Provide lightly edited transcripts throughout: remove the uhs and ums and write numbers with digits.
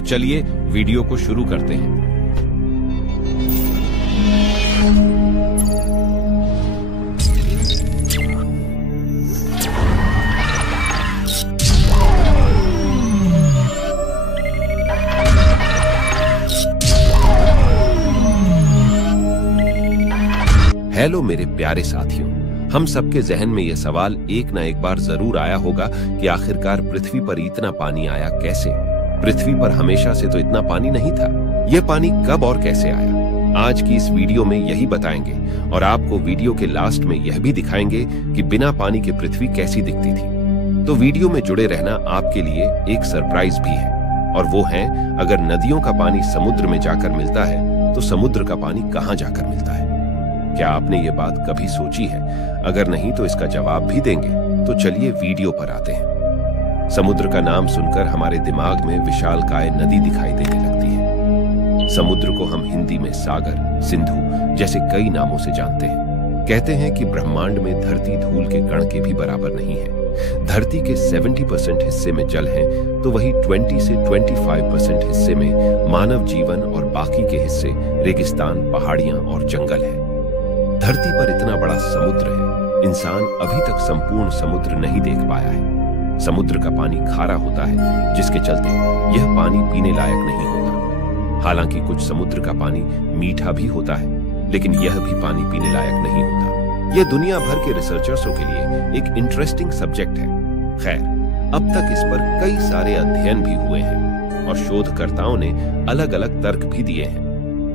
तो चलिए वीडियो को शुरू करते हैं। हेलो मेरे प्यारे साथियों, हम सबके जहन में यह सवाल एक ना एक बार जरूर आया होगा कि आखिरकार पृथ्वी पर इतना पानी आया कैसे। पृथ्वी पर हमेशा से तो इतना पानी नहीं था, यह पानी कब और कैसे आया। आज की इस वीडियो में यही बताएंगे और आपको वीडियो के लास्ट में यह भी दिखाएंगे कि बिना पानी के पृथ्वी कैसी दिखती थी। तो वीडियो में जुड़े रहना आपके लिए एक सरप्राइज भी है, और वो है अगर नदियों का पानी समुद्र में जाकर मिलता है तो समुद्र का पानी कहां जाकर मिलता है। क्या आपने ये बात कभी सोची है? अगर नहीं तो इसका जवाब भी देंगे। तो चलिए वीडियो पर आते हैं। समुद्र का नाम सुनकर हमारे दिमाग में विशालकाय नदी दिखाई देने लगती है। समुद्र को हम हिंदी में सागर, सिंधु जैसे कई नामों से जानते हैं। कहते हैं कि ब्रह्मांड में धरती धूल के कण के भी बराबर नहीं है। धरती के 70% हिस्से में जल है, तो वही 20 से 25% हिस्से में मानव जीवन और बाकी के हिस्से रेगिस्तान, पहाड़ियां और जंगल है। धरती पर इतना बड़ा समुद्र है, इंसान अभी तक संपूर्ण समुद्र नहीं देख पाया है। समुद्र का पानी खारा होता है, जिसके चलते यह पानी पीने लायक नहीं होता। हालांकि कुछ समुद्र का पानी मीठा भी होता है, लेकिन यह भी पानी पीने लायक नहीं होता। यह दुनिया भर के रिसर्चर्सों के लिए एक इंटरेस्टिंग सब्जेक्ट है। खैर, अब तक इस पर कई सारे अध्ययन भी हुए हैं और शोधकर्ताओं ने अलग अलग तर्क भी दिए हैं।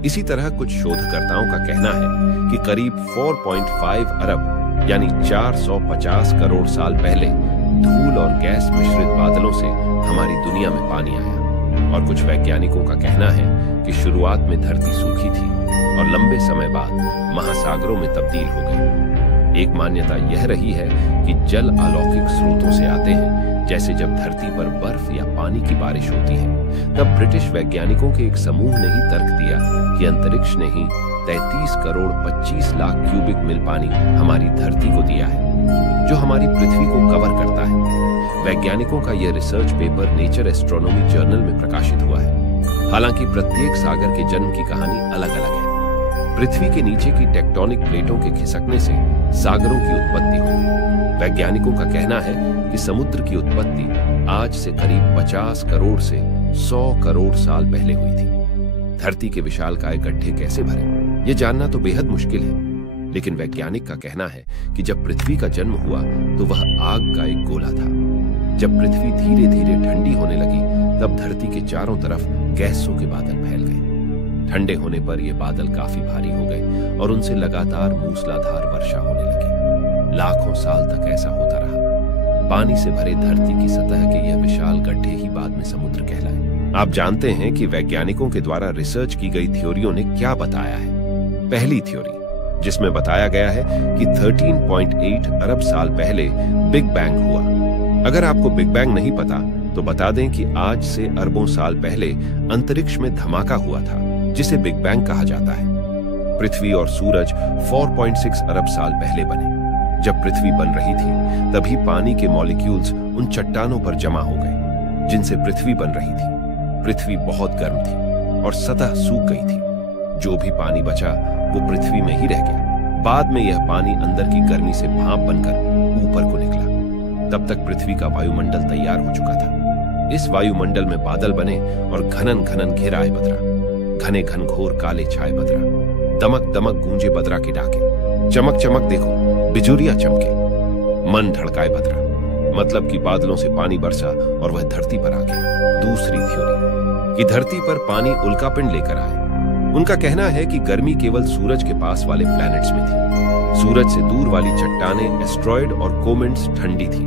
इसी तरह कुछ शोधकर्ताओं का कहना है कि करीब 4.5 अरब यानी 450 करोड़ साल पहले धूल और गैस मिश्रित बादलों से हमारी दुनिया में पानी आया। और कुछ वैज्ञानिकों का कहना है कि शुरुआत में धरती सूखी थी और लंबे समय बाद महासागरों में तब्दील हो गई। एक मान्यता यह रही है कि जल अलौकिक स्रोतों से आते हैं, जैसे जब धरती पर बर्फ या पानी की बारिश होती है। तब ब्रिटिश वैज्ञानिकों के एक समूह ने ही तर्क दिया कि अंतरिक्ष ने ही 33 करोड़ 25 लाख क्यूबिक मील पानी हमारी धरती को दिया है, जो हमारी पृथ्वी को कवर करता है। वैज्ञानिकों का यह research paper nature astronomy journal में प्रकाशित हुआ है। हालांकि प्रत्येक सागर के जन्म की कहानी अलग अलग है। पृथ्वी के नीचे की टेक्टोनिक प्लेटों के खिसकने से सागरों की उत्पत्ति हुई। वैज्ञानिकों का कहना है कि समुद्र की उत्पत्ति आज से करीब 50 करोड़ से 100 करोड़ साल पहले हुई थी। धरती के विशालकाय गड्ढे कैसे भरे, ये जानना तो बेहद मुश्किल है, लेकिन वैज्ञानिक का कहना है कि जब पृथ्वी का जन्म हुआ तो वह आग का एक गोला था। जब पृथ्वी धीरे धीरे ठंडी होने लगी, तब धरती के चारों तरफ गैसों के बादल फैल गए। ठंडे होने पर ये बादल काफी भारी हो गए और उनसे लगातार मूसलाधार वर्षा होने लगी। लाखों साल तक ऐसा होता रहा। पानी से भरे धरती की सतह के यह विशाल गड्ढे ही बाद में समुद्र कहलाए। आप जानते हैं कि वैज्ञानिकों के द्वारा रिसर्च की गई थ्योरियों ने क्या बताया है। पहली थ्योरी, जिसमें बताया गया है कि 13.8 अरब साल पहले बिग बैंग हुआ। अगर आपको बिग बैंग नहीं पता तो बता दें कि आज से अरबों साल पहले अंतरिक्ष में धमाका हुआ था, जिसे बिग बैंग कहा जाता है। पृथ्वी और सूरज 4.6 अरब साल पहले बने। जब पृथ्वी बन रही थी, तभी पानी के मॉलिक्यूल्स उन चट्टानों पर जमा हो गए जिनसे पृथ्वी बन रही थी। पृथ्वी बहुत गर्म थी और सतह सूख गई थी। जो भी पानी बचा वो पृथ्वी में ही रह गया। बाद में यह पानी अंदर की गर्मी से भाप बनकर ऊपर को निकला। तब तक पृथ्वी का वायुमंडल तैयार हो चुका था। इस वायुमंडल में बादल बने और घनन घनन घेराए बदरा। घने घनघोर काले छाए बदरा। दमक दमक गूंजे बदरा के डाके। चमक चमक देखो बिजुरिया चमके। मन धड़काए बदरा, मतलब कि बादलों से पानी बरसा और वह धरती पर आ गया। दूसरी थ्योरी कि धरती पर पानी उल्कापिंड लेकर आए। उनका कहना है कि गर्मी केवल सूरज के पास वाले प्लैनेट्स में थी। सूरज से दूर वाली चट्टानें, एस्ट्रॉयड और कोमेट्स ठंडी थी।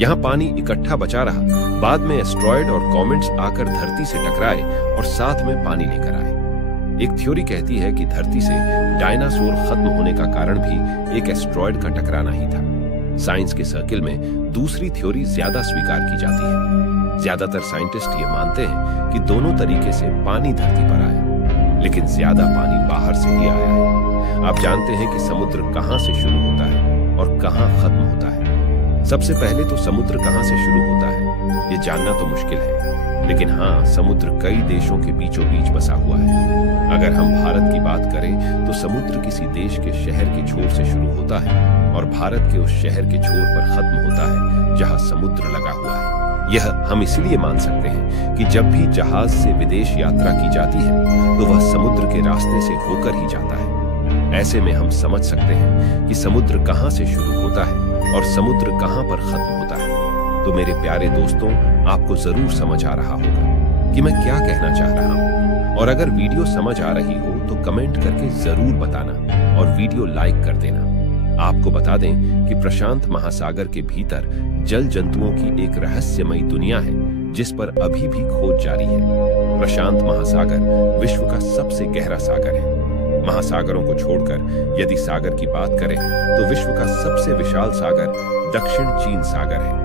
यहाँ पानी इकट्ठा बचा रहा। बाद में एस्ट्रॉयड और कॉमेट्स आकर धरती से टकराए और साथ में पानी लेकर आए। एक थ्योरी कहती है कि धरती से डायनासोर खत्म होने का कारण भी एक एस्ट्रॉयड का टकराना ही था। साइंस के सर्किल में दूसरी थ्योरी ज्यादा स्वीकार की जाती है। ज्यादातर साइंटिस्ट ये मानते हैं कि दोनों तरीके से पानी धरती पर आया, लेकिन ज्यादा पानी बाहर से ही आया है। आप जानते हैं कि समुद्र कहां से शुरू होता है और कहां खत्म होता है। सबसे पहले तो समुद्र कहां से शुरू होता है ये जानना तो मुश्किल है, लेकिन हाँ, समुद्र कई देशों के बीचों बीच बसा हुआ है। अगर हम भारत की बात करें तो समुद्र किसी देश के शहर के छोर से शुरू होता है और भारत के उस शहर के छोर पर खत्म होता है जहां समुद्र लगा हुआ है। यह हम इसलिए मान सकते हैं कि जब भी जहाज से विदेश यात्रा की जाती है तो वह समुद्र के रास्ते से होकर ही जाता है। ऐसे में हम समझ सकते हैं कि समुद्र कहां से शुरू होता है और समुद्र कहां पर खत्म होता है। तो मेरे प्यारे दोस्तों, आपको जरूर समझ आ रहा होगा कि मैं क्या कहना चाह रहा हूं। और अगर वीडियो समझ आ रही हो तो कमेंट करके जरूर बताना और वीडियो लाइक कर देना। आपको बता दें कि प्रशांत महासागर के भीतर जल जंतुओं की एक रहस्यमयी दुनिया है जिस पर अभी भी खोज जारी है। प्रशांत महासागर विश्व का सबसे गहरा सागर है। महासागरों को छोड़कर यदि सागर की बात करें तो विश्व का सबसे विशाल सागर दक्षिण चीन सागर है।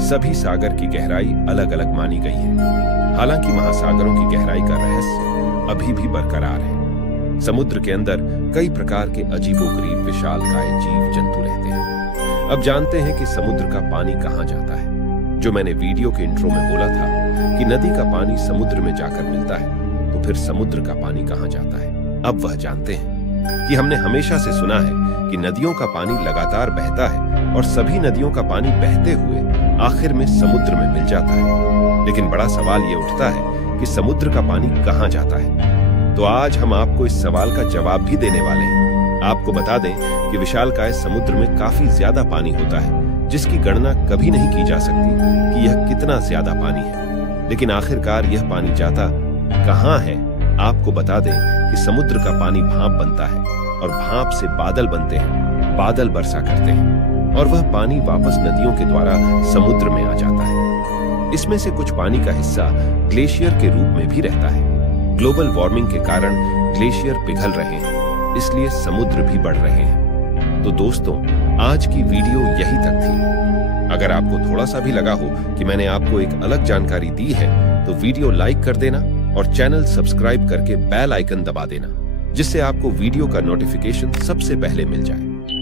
सभी सागर की गहराई अलग अलग मानी गई है। हालांकि महासागरों की गहराई का रहस्य अभी भी बरकरार है। समुद्र के अंदर कई प्रकार के अजीबोगरीब विशालकाय जीव जंतु रहते हैं। अब जानते हैं कि समुद्र का पानी कहां जाता है। जो मैंने वीडियो के इंट्रो में बोला था कि नदी का पानी समुद्र में जाकर मिलता है, तो फिर समुद्र का पानी कहां जाता है, अब वह जानते हैं कि हमने हमेशा से सुना है कि नदियों का पानी लगातार बहता है और सभी नदियों का पानी बहते हुए आखिर में समुद्र में मिल जाता है। लेकिन बड़ा सवाल यह उठता है कि समुद्र का पानी कहां जाता है। तो आज हम आपको इस सवाल का जवाब भी देने वाले हैं। आपको बता दें कि विशालकाय समुद्र में काफी ज्यादा पानी होता है, जिसकी गणना कभी नहीं की जा सकती कि यह कितना ज्यादा पानी है। लेकिन आखिरकार यह पानी जाता कहां है। आपको बता दें कि समुद्र का पानी भाप बनता है और भाप से बादल बनते हैं, बादल वर्षा करते हैं और वह पानी वापस नदियों के द्वारा समुद्र में आ जाता है। इसमें से कुछ पानी का हिस्सा ग्लेशियर के रूप में भी रहता है। ग्लोबल वार्मिंग के कारण ग्लेशियर पिघल रहे हैं, इसलिए समुद्र भी बढ़ रहे हैं। तो दोस्तों, आज की वीडियो यही तक थी। अगर आपको थोड़ा सा भी लगा हो कि मैंने आपको एक अलग जानकारी दी है तो वीडियो लाइक कर देना और चैनल सब्सक्राइब करके बेल आइकन दबा देना, जिससे आपको वीडियो का नोटिफिकेशन सबसे पहले मिल जाए।